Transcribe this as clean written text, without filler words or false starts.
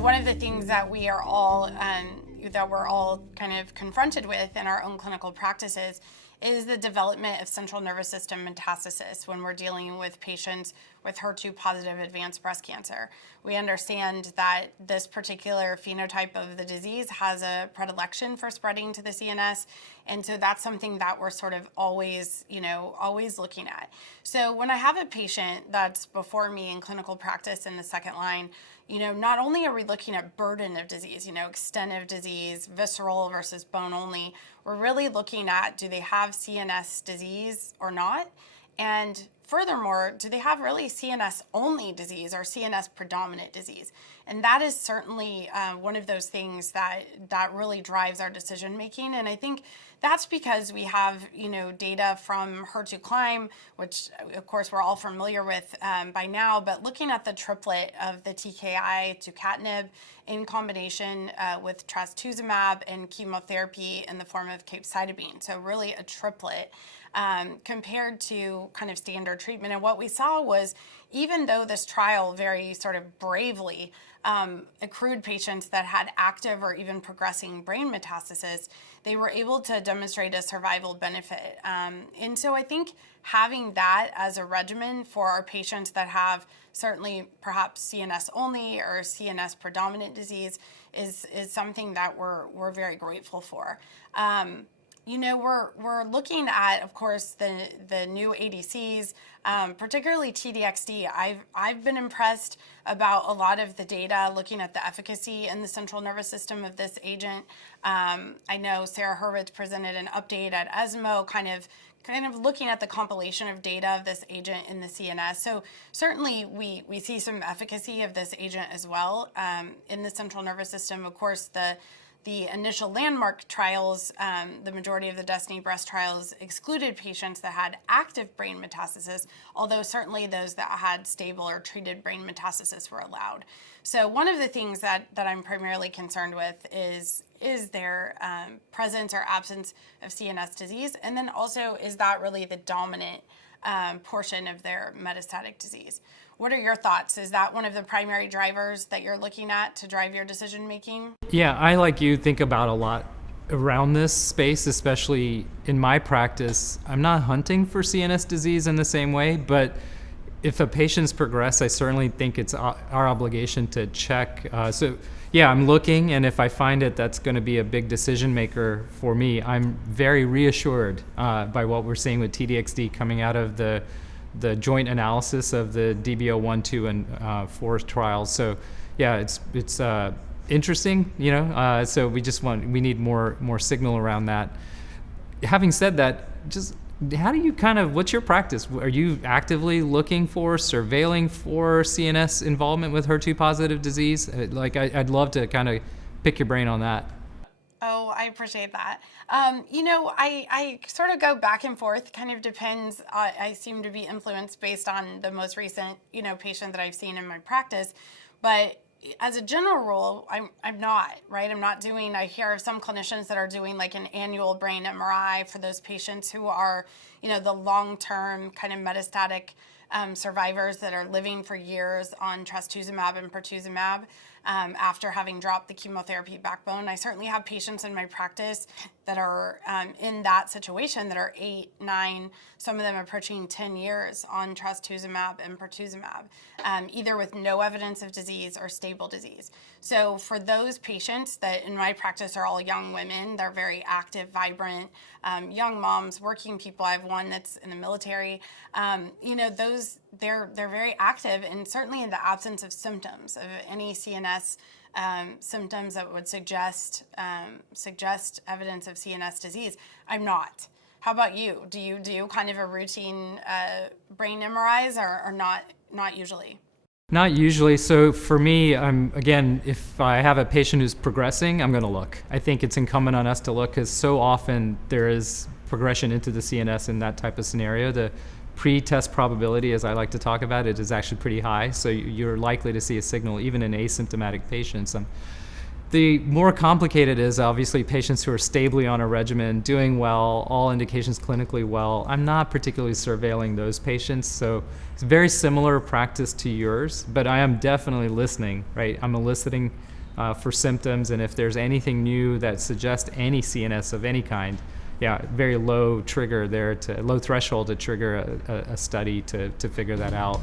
one of the things that we're all kind of confronted with in our own clinical practices is the development of central nervous system metastasis when we're dealing with patients with HER2-positive advanced breast cancer. We understand that this particular phenotype of the disease has a predilection for spreading to the CNS, and so that's something that we're sort of always looking at. So when I have a patient that's before me in clinical practice in the second line, not only are we looking at burden of disease, extent of disease, visceral versus bone only, we're really looking at, do they have CNS disease or not? And furthermore, do they have really CNS-only disease or CNS-predominant disease? And that is certainly one of those things that really drives our decision making. And I think that's because we have, data from HER2-CLIMB, which of course we're all familiar with by now, but looking at the triplet of the TKI tucatinib in combination with trastuzumab and chemotherapy in the form of capecitabine. So really a triplet compared to kind of standard treatment. And what we saw was, even though this trial very sort of bravely accrued patients that had active or even progressing brain metastasis, they were able to demonstrate a survival benefit. And so I think having that as a regimen for our patients that have certainly perhaps CNS-only or CNS-predominant disease is something that we're very grateful for. We're looking at, of course, the new ADCs, particularly T-DXd. I've been impressed about a lot of the data looking at the efficacy in the central nervous system of this agent. I know Sarah Hurwitz presented an update at ESMO, kind of looking at the compilation of data of this agent in the CNS. So certainly we see some efficacy of this agent as well in the central nervous system. Of course, the initial landmark trials, the majority of the Destiny breast trials excluded patients that had active brain metastasis, although certainly those that had stable or treated brain metastasis were allowed. So one of the things that I'm primarily concerned with is their presence or absence of CNS disease, and then also is that really the dominant portion of their metastatic disease. What are your thoughts? Is that one of the primary drivers that you're looking at to drive your decision making? Yeah, I, like you, think about a lot around this space, especially in my practice. I'm not hunting for CNS disease in the same way, but if a patient's progressed, I certainly think it's our obligation to check. So yeah, I'm looking, and if I find it, that's going to be a big decision maker for me. I'm very reassured by what we're seeing with T-DXd coming out of the joint analysis of the DB01, 2, and 4 trials. So yeah, it's interesting, so we need more signal around that. Having said that, just how do you what's your practice? Are you actively looking for, surveilling for CNS involvement with HER2-positive disease? I'd love to kind of pick your brain on that. Oh, I appreciate that. I sort of go back and forth, kind of depends. I seem to be influenced based on the most recent, patient that I've seen in my practice. But as a general rule, I'm not, right? I hear of some clinicians that are doing like an annual brain MRI for those patients who are, the long-term kind of metastatic survivors that are living for years on trastuzumab and pertuzumab after having dropped the chemotherapy backbone. I certainly have patients in my practice that are in that situation that are 8, 9, some of them approaching 10 years on trastuzumab and pertuzumab, either with no evidence of disease or stable disease. So for those patients that in my practice are all young women, they're very active, vibrant, young moms, working people. I have one that's in the military. Those they're very active, and certainly in the absence of symptoms of any CNS symptoms that would suggest evidence of CNS disease. I'm not. How about you? Do you do kind of a routine brain MRIs or not usually? Not usually. So for me, if I have a patient who's progressing, I'm going to look. I think it's incumbent on us to look because so often there is progression into the CNS in that type of scenario. The pre-test probability, as I like to talk about it, is actually pretty high. So you're likely to see a signal even in asymptomatic patients. The more complicated is obviously patients who are stably on a regimen, doing well, all indications clinically well. I'm not particularly surveilling those patients, so it's a very similar practice to yours, but I am definitely listening, right? I'm eliciting for symptoms, and if there's anything new that suggests any CNS of any kind, yeah, very low trigger there, low threshold to trigger a study to figure that out.